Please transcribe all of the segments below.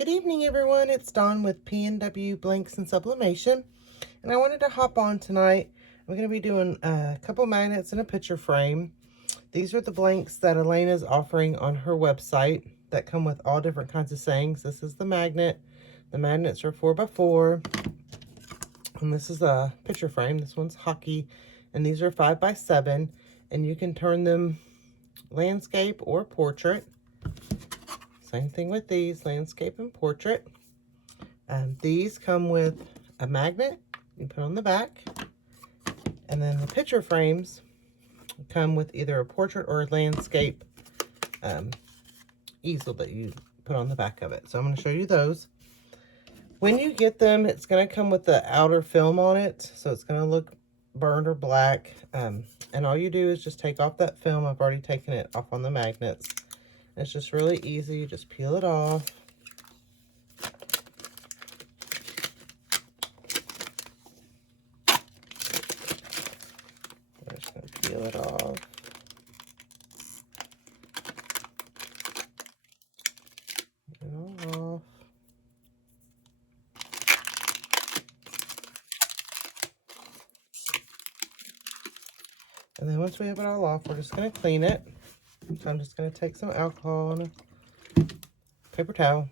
Good evening, everyone. It's Dawn with PNW Blanks and Sublimation, and I wanted to hop on tonight. I'm going to be doing a couple magnets and a picture frame. These are the blanks that Elena's offering on her website that come with all different kinds of sayings. This is the magnet. The magnets are 4x4, and this is a picture frame. This one's hockey, and these are 5x7, and you can turn them landscape or portrait. Same thing with these, landscape and portrait. These come with a magnet you put on the back. And then the picture frames come with either a portrait or a landscape easel that you put on the back of it. So I'm going to show you those. When you get them, it's going to come with the outer film on it. So it's going to look burned or black. And all you do is just take off that film. I've already taken it off on the magnets. It's just really easy. You just peel it off. I'm just going to peel it off. Get it all off. And then once we have it all off, we're just going to clean it. So I'm just going to take some alcohol and a paper towel.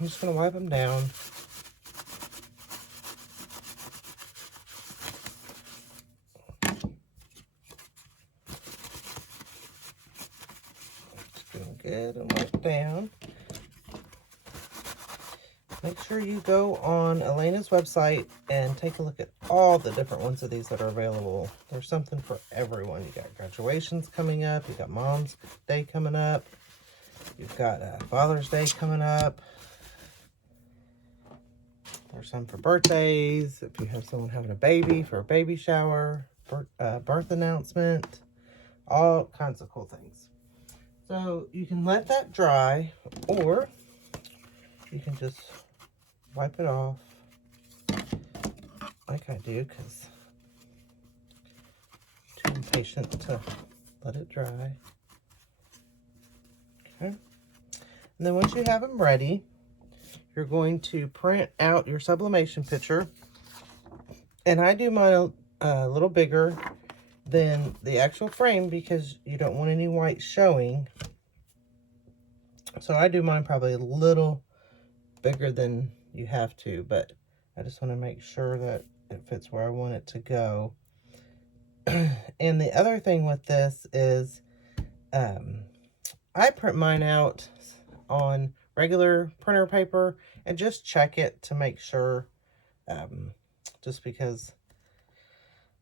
I'm just going to wipe them down. Just doing good and wipe down. Make sure you go on Elena's website and take a look at all the different ones of these that are available. There's something for everyone. You got graduations coming up. You got Mom's Day coming up. You've got Father's Day coming up. There's some for birthdays. If you have someone having a baby, for a baby shower, birth announcement, all kinds of cool things. So you can let that dry, or you can just wipe it off like I do, because I'm too impatient to let it dry. Okay. And then once you have them ready, you're going to print out your sublimation picture. And I do mine a little bigger than the actual frame because you don't want any white showing. So I do mine probably a little bigger than you have to, but I just want to make sure that it fits where I want it to go. And the other thing with this is I print mine out on regular printer paper and just check it to make sure, just because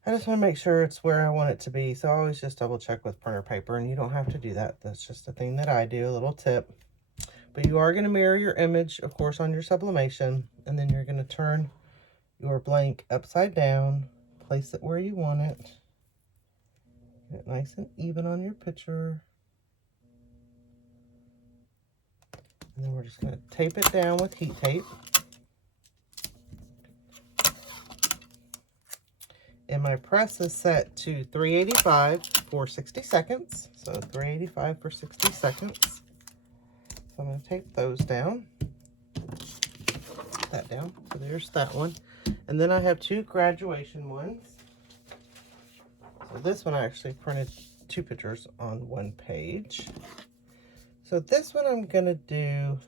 I just want to make sure it's where I want it to be. So I always just double check with printer paper, and you don't have to do that. That's just a thing that I do, a little tip. But you are going to mirror your image, of course, on your sublimation, and then you're going to turn your blank upside down, place it where you want it, get it nice and even on your picture. And then we're just going to tape it down with heat tape. And my press is set to 385 for 60 seconds. So 385 for 60 seconds. So I'm going to tape those down. That down. So there's that one. And then I have two graduation ones. So this one I actually printed two pictures on one page. So this one I'm going to do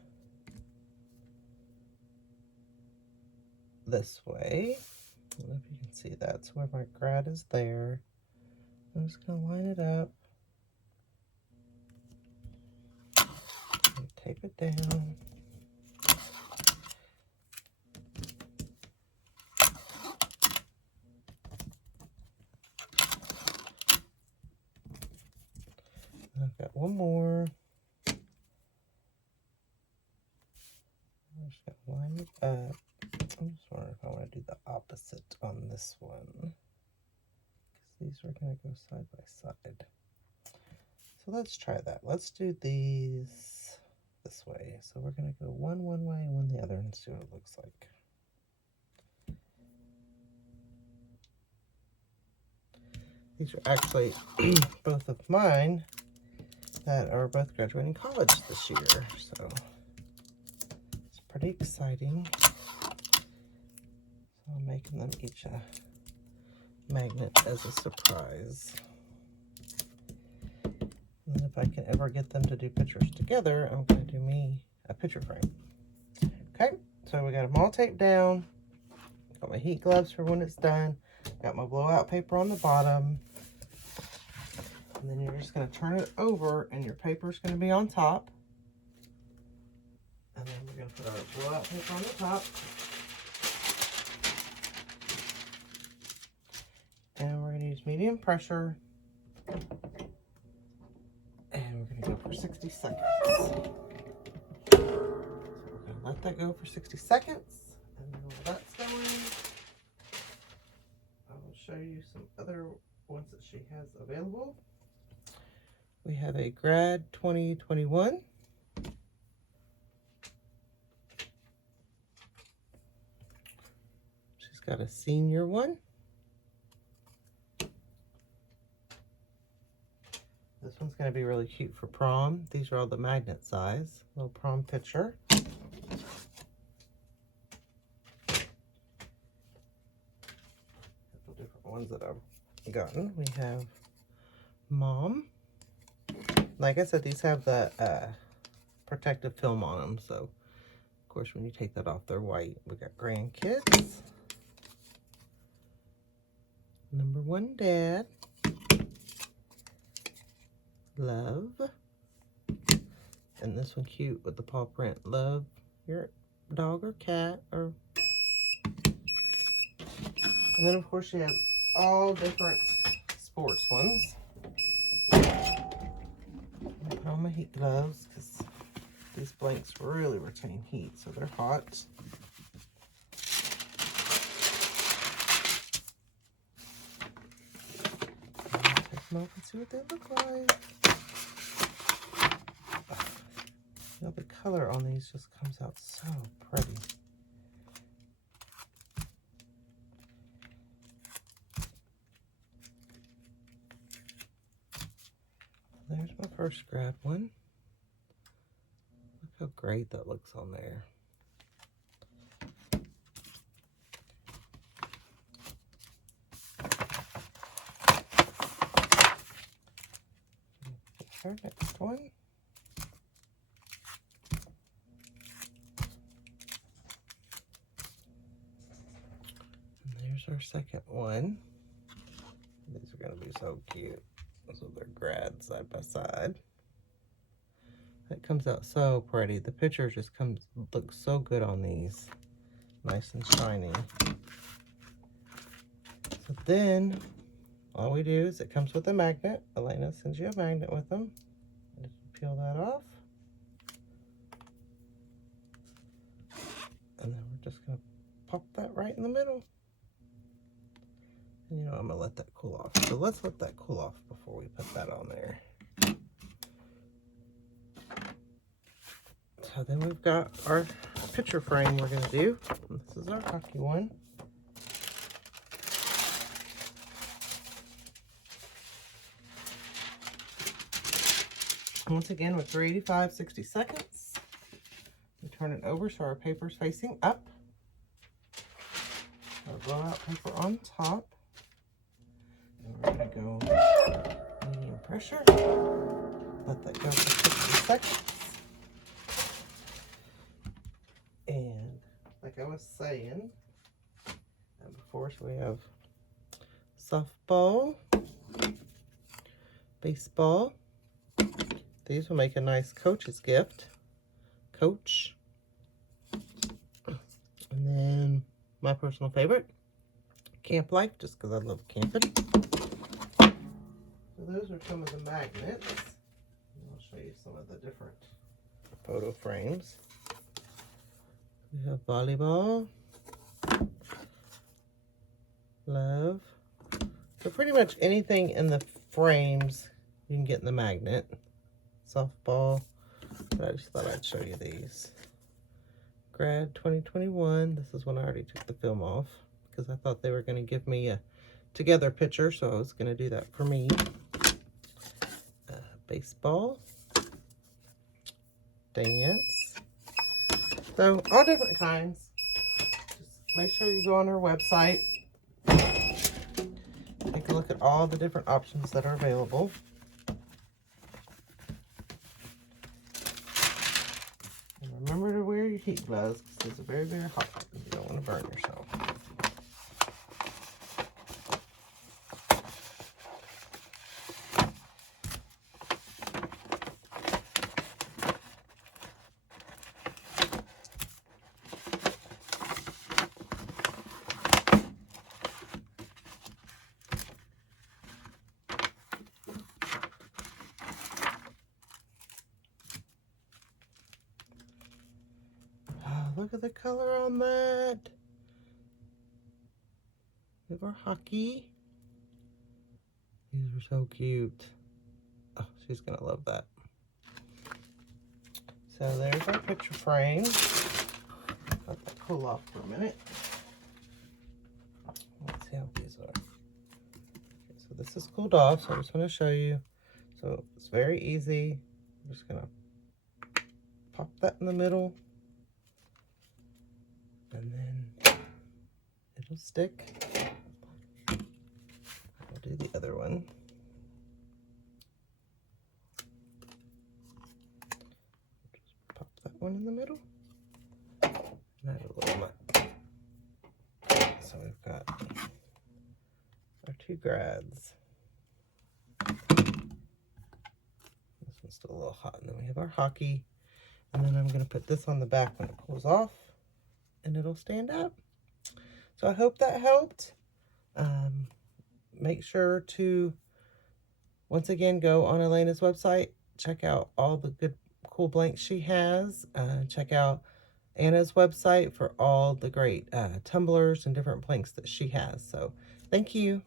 this way. I don't know if you can see that. So where my grad is there. I'm just going to line it up. Tape it down. I've got one more. I'm just going to line it up. I'm just wondering if I want to do the opposite on this one, because these are going to go side by side. So let's try that. Let's do these this way. So we're going to go one way and one the other and see what it looks like. These are actually both of mine that are both graduating college this year. So pretty exciting. So I'm making them each a magnet as a surprise. And then if I can ever get them to do pictures together, I'm going to do me a picture frame. Okay, so we got them all taped down. Got my heat gloves for when it's done. Got my blowout paper on the bottom. And then you're just going to turn it over and your paper is going to be on top. And then we're going to put our blowout paper on the top. And we're going to use medium pressure. And we're going to go for 60 seconds. So we're going to let that go for 60 seconds. And then while that's going, I will show you some other ones that she has available. We have a grad 2021. She's got a senior one. This one's going to be really cute for prom. These are all the magnet size. Little prom picture. Couple different ones that I've gotten. We have mom. Like I said, these have the protective film on them. So, of course, when you take that off, they're white. We got grandkids. Number 1, dad. Love. And this one cute with the paw print. Love your dog or cat. And then, of course, you have all different sports ones. I put on my heat gloves because these blanks really retain heat, so they're hot. Take them off and see what they look like. You know, the color on these just comes out so pretty. There's my first grad one. Look how great that looks on there. Our next one. And there's our second one. These are going to be so cute. So they're grad side by side. It comes out so pretty. The picture just looks so good on these. Nice and shiny. So then, all we do is it comes with a magnet. Elena sends you a magnet with them. Just peel that off. And then we're just going to pop that right in the middle. And you know, I'm going to let that cool off. So let's let that cool off before we put that on there. So then we've got our picture frame we're going to do. And this is our hockey one. Once again, with 385, 60 seconds. We turn it over so our paper's facing up. Our blowout paper on top. And we're going to go medium pressure. Let that go for 60 seconds. And like I was saying before, so we have softball, baseball. These will make a nice coach's gift. Coach. And then my personal favorite, Camp Life, just because I love camping. So those are some of the magnets. And I'll show you some of the different photo frames. We have volleyball, love. So pretty much anything in the frames you can get in the magnet. Softball, but I just thought I'd show you these. Grad 2021. This is when I already took the film off because I thought they were going to give me a together picture, so I was going to do that for me. Baseball, dance, So all different kinds. Just make sure you go on our website. Take a look at all the different options that are available. And remember to wear your heat gloves because it's very, very hot. You don't want to burn yourself. Look at the color on that. We have our hockey. These are so cute. Oh, she's gonna love that. So there's our picture frame. Let that cool off for a minute. Let's see how these are. Okay, so this is cooled off, so I just want to show you. So it's very easy. I'm just gonna pop that in the middle. And then it'll stick. I'll do the other one. Just pop that one in the middle. And add a little nut. So we've got our two grads. This one's still a little hot. And then we have our hockey. And then I'm going to put this on the back when it cools off. And it'll stand up. So I hope that helped. Make sure to, once again, go on Elena's website. Check out all the good, cool blanks she has. Check out Anna's website for all the great tumblers and different blanks that she has. So thank you.